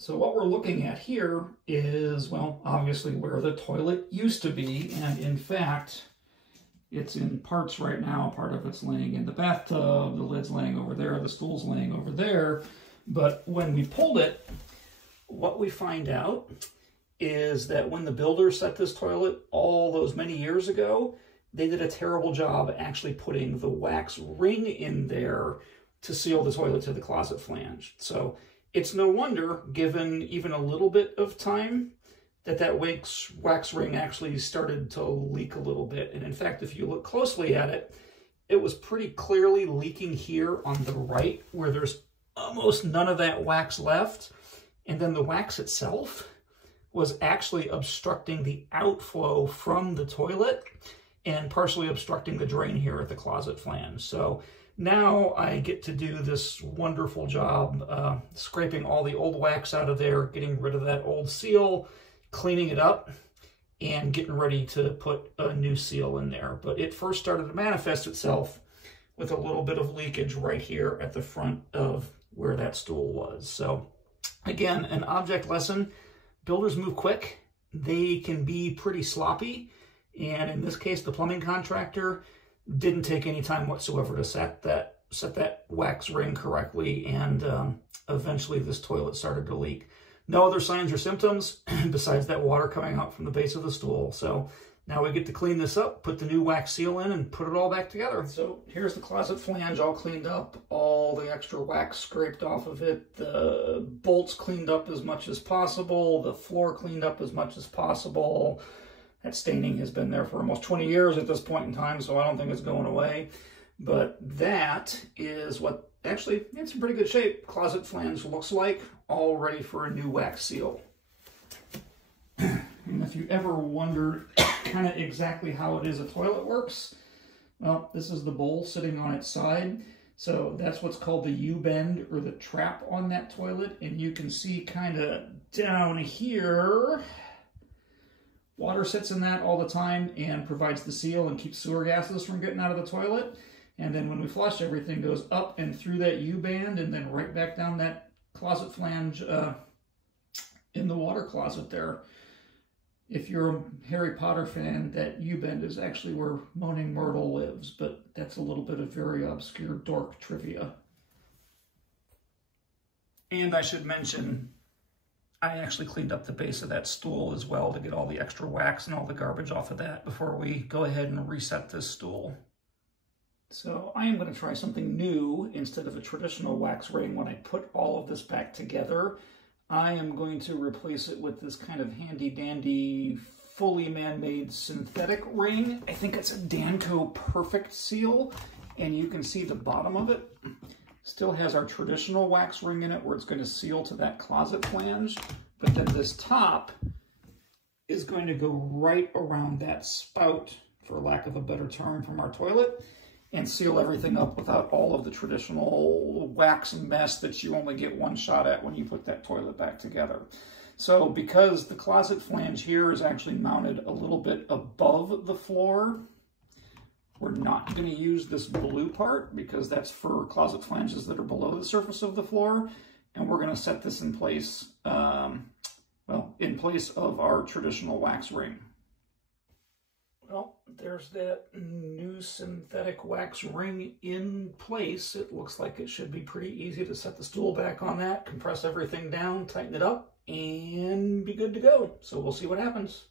So what we're looking at here is, well, obviously where the toilet used to be, and in fact, it's in parts right now. Part of it's laying in the bathtub, the lid's laying over there, the stool's laying over there. But when we pulled it, what we find out is that when the builder set this toilet all those many years ago, they did a terrible job actually putting the wax ring in there to seal the toilet to the closet flange. So it's no wonder, given even a little bit of time, that wax ring actually started to leak a little bit. And in fact, if you look closely at it, it was pretty clearly leaking here on the right, where there's almost none of that wax left. And then the wax itself was actually obstructing the outflow from the toilet and partially obstructing the drain here at the closet flange. So now I get to do this wonderful job scraping all the old wax out of there, getting rid of that old seal, cleaning it up, and getting ready to put a new seal in there. But it first started to manifest itself with a little bit of leakage right here at the front of where that stool was. So again, an object lesson. Builders move quick. They can be pretty sloppy. And in this case, the plumbing contractor didn't take any time whatsoever to set that wax ring correctly. And eventually this toilet started to leak. No other signs or symptoms besides that water coming out from the base of the stool. So now we get to clean this up, put the new wax seal in, and put it all back together. So here's the closet flange all cleaned up, all the extra wax scraped off of it, the bolts cleaned up as much as possible, the floor cleaned up as much as possible. That staining has been there for almost 20 years at this point in time, so I don't think it's going away. But that is what actually, it's in pretty good shape. Closet flange looks like, all ready for a new wax seal. And if you ever wondered kind of exactly how it is a toilet works, well, this is the bowl sitting on its side. So that's what's called the U-bend, or the trap on that toilet. And you can see kind of down here, water sits in that all the time and provides the seal and keeps sewer gases from getting out of the toilet. And then when we flush, everything goes up and through that U-band and then right back down that closet flange in the water closet there. If you're a Harry Potter fan, that U-bend is actually where Moaning Myrtle lives, but that's a little bit of very obscure dork trivia. And I should mention, I actually cleaned up the base of that stool as well to get all the extra wax and all the garbage off of that before we go ahead and reset this stool. So I am going to try something new instead of a traditional wax ring. When I put all of this back together, I am going to replace it with this kind of handy-dandy, fully man-made synthetic ring. I think it's a Danco Perfect Seal, and you can see the bottom of it still has our traditional wax ring in it where it's going to seal to that closet flange, but then this top is going to go right around that spout, for lack of a better term, from our toilet, and seal everything up without all of the traditional wax mess that you only get one shot at when you put that toilet back together. So because the closet flange here is actually mounted a little bit above the floor, we're not going to use this blue part because that's for closet flanges that are below the surface of the floor. And we're going to set this in place, well, in place of our traditional wax ring. Well, there's that new synthetic wax ring in place. It looks like it should be pretty easy to set the stool back on that, compress everything down, tighten it up, and be good to go. So we'll see what happens.